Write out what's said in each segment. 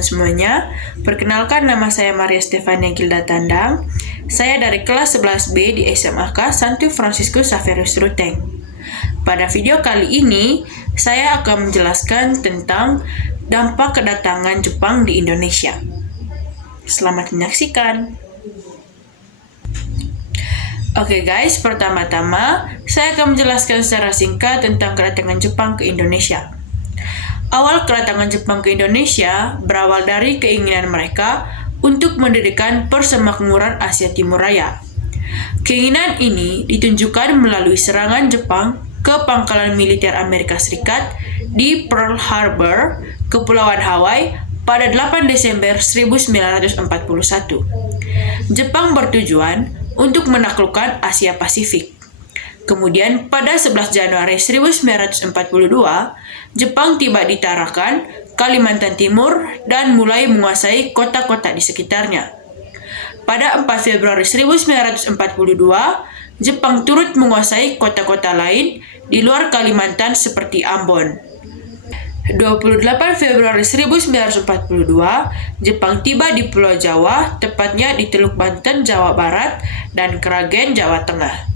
teman-teman semuanya. Perkenalkan, nama saya Maria Stefania Gilda Tandang. Saya dari kelas 11B di SMAK Santo Franciscus Xaverius Ruteng. Pada video kali ini, saya akan menjelaskan tentang dampak kedatangan Jepang di Indonesia. Selamat menyaksikan. Oke guys, pertama-tama saya akan menjelaskan secara singkat tentang kedatangan Jepang ke Indonesia. Awal kedatangan Jepang ke Indonesia berawal dari keinginan mereka untuk mendirikan Persemakmuran Asia Timur Raya. Keinginan ini ditunjukkan melalui serangan Jepang ke pangkalan militer Amerika Serikat di Pearl Harbor, Kepulauan Hawaii pada 8 Desember 1941. Jepang bertujuan untuk menaklukkan Asia Pasifik. Kemudian pada 11 Januari 1942, Jepang tiba di Tarakan, Kalimantan Timur, dan mulai menguasai kota-kota di sekitarnya. Pada 4 Februari 1942, Jepang turut menguasai kota-kota lain di luar Kalimantan seperti Ambon. 28 Februari 1942, Jepang tiba di Pulau Jawa, tepatnya di Teluk Banten, Jawa Barat, dan Kragen, Jawa Tengah.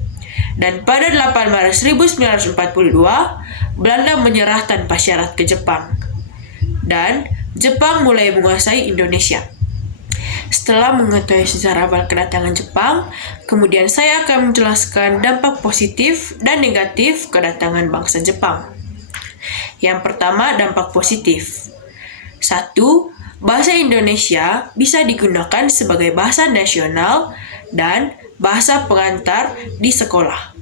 Dan pada 8 Maret 1942, Belanda menyerah tanpa syarat ke Jepang. Dan Jepang mulai menguasai Indonesia. Setelah mengetahui sejarah awal kedatangan Jepang, kemudian saya akan menjelaskan dampak positif dan negatif kedatangan bangsa Jepang. Yang pertama, dampak positif. 1. Bahasa Indonesia bisa digunakan sebagai bahasa nasional dan bahasa pengantar di sekolah.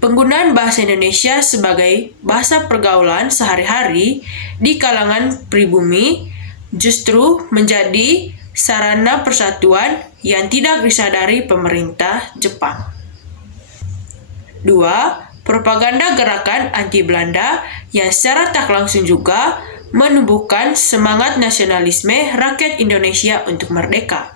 Penggunaan bahasa Indonesia sebagai bahasa pergaulan sehari-hari di kalangan pribumi justru menjadi sarana persatuan yang tidak disadari pemerintah Jepang. 2. Propaganda gerakan anti-Belanda yang secara tak langsung juga menumbuhkan semangat nasionalisme rakyat Indonesia untuk merdeka.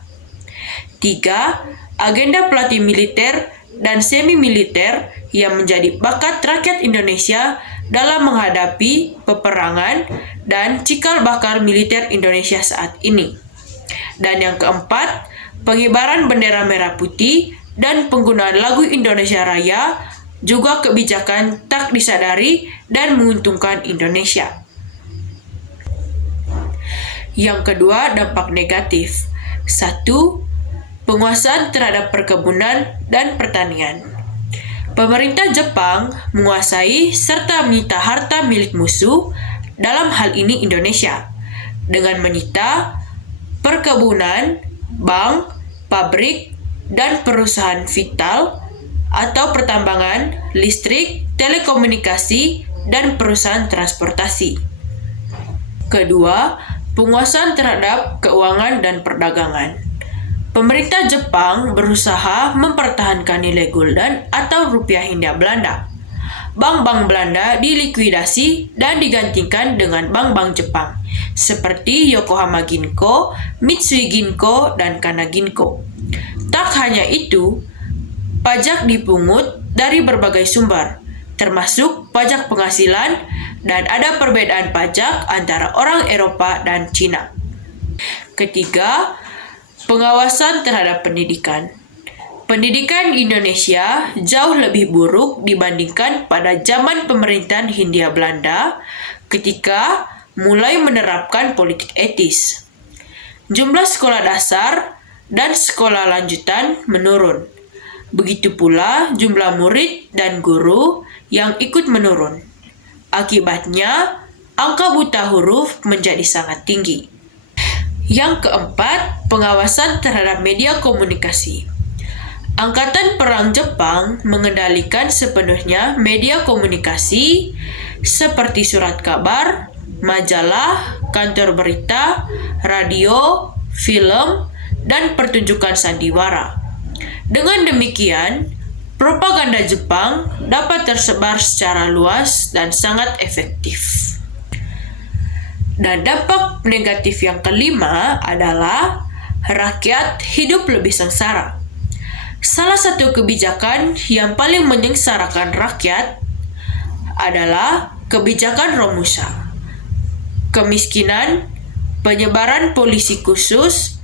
3. Agenda pelatih militer dan semi-militer yang menjadi bakat rakyat Indonesia dalam menghadapi peperangan dan cikal bakal militer Indonesia saat ini. Dan yang keempat, pengibaran bendera merah putih dan penggunaan lagu Indonesia Raya juga kebijakan tak disadari dan menguntungkan Indonesia. Yang kedua, dampak negatif. 1. Penguasaan terhadap perkebunan dan pertanian. Pemerintah Jepang menguasai serta menyita harta milik musuh, dalam hal ini Indonesia, dengan menyita perkebunan, bank, pabrik, dan perusahaan vital atau pertambangan, listrik, telekomunikasi, dan perusahaan transportasi. Kedua, penguasaan terhadap keuangan dan perdagangan. Pemerintah Jepang berusaha mempertahankan nilai gulden atau rupiah Hindia Belanda. Bank-bank Belanda dilikuidasi dan digantikan dengan bank-bank Jepang, seperti Yokohama Ginko, Mitsui Ginko, dan Kana Ginko. Tak hanya itu, pajak dipungut dari berbagai sumber, termasuk pajak penghasilan, dan ada perbedaan pajak antara orang Eropa dan Cina. Ketiga, pengawasan terhadap pendidikan. Pendidikan Indonesia jauh lebih buruk dibandingkan pada zaman pemerintahan Hindia Belanda ketika mulai menerapkan politik etis. Jumlah sekolah dasar dan sekolah lanjutan menurun. Begitu pula jumlah murid dan guru yang ikut menurun. Akibatnya, angka buta huruf menjadi sangat tinggi. Yang keempat, pengawasan terhadap media komunikasi. Angkatan Perang Jepang mengendalikan sepenuhnya media komunikasi seperti surat kabar, majalah, kantor berita, radio, film, dan pertunjukan sandiwara. Dengan demikian, propaganda Jepang dapat tersebar secara luas dan sangat efektif. Dan dampak negatif yang kelima adalah rakyat hidup lebih sengsara. Salah satu kebijakan yang paling menyengsarakan rakyat adalah kebijakan Romusa. Kemiskinan, penyebaran polisi khusus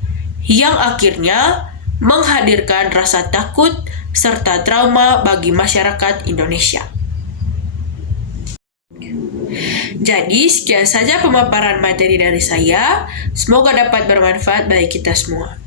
yang akhirnya menghadirkan rasa takut serta trauma bagi masyarakat Indonesia. Jadi, sekian saja pemaparan materi dari saya. Semoga dapat bermanfaat bagi kita semua.